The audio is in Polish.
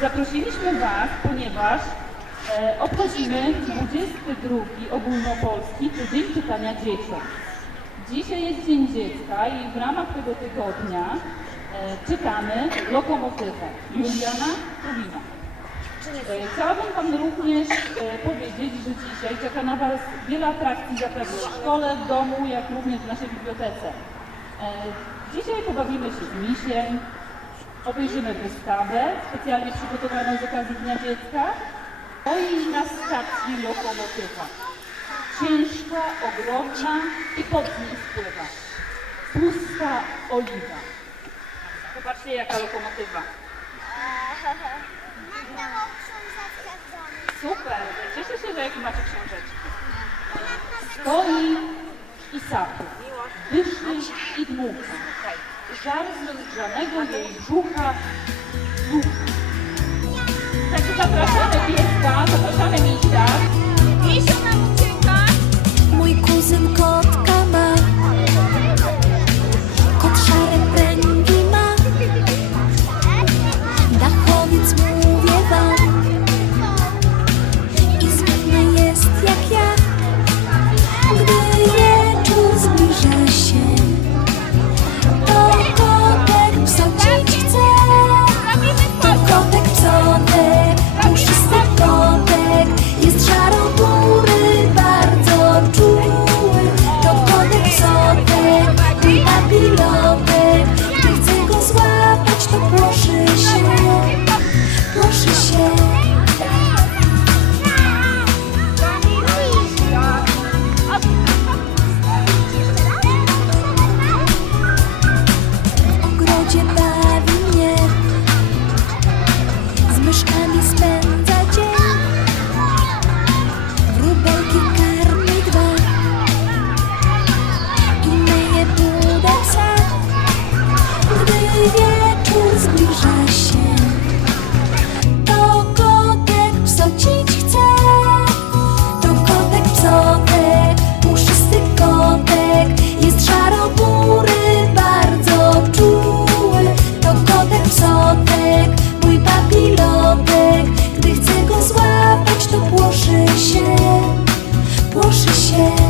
Zaprosiliśmy Was, ponieważ e, obchodzimy 22 ogólnopolski Tydzień Czytania Dzieciom. Dzisiaj jest Dzień Dziecka i w ramach tego tygodnia e, czytamy Lokomotywę Juliana Tuwima. E, Chciałabym Wam również e, powiedzieć, że dzisiaj czeka na Was wiele atrakcji zapewne w szkole, w domu, jak również w naszej bibliotece. E, Dzisiaj pobawimy się z misiem, obejrzymy wystawę specjalnie przygotowaną z okazji Dnia Dziecka. Stoi na stacji lokomotywa. Ciężka, ogromna i pod nim spływa. Pusta oliwa. Popatrzcie jaka lokomotywa. Super, cieszę się, że jakie macie książeczki. Stoi i sapie, dyszy i dmucha. Żar z rozgrzanego jej brzucha ducha. Zapraszamy pieska, zapraszamy misia. się, płoszy się.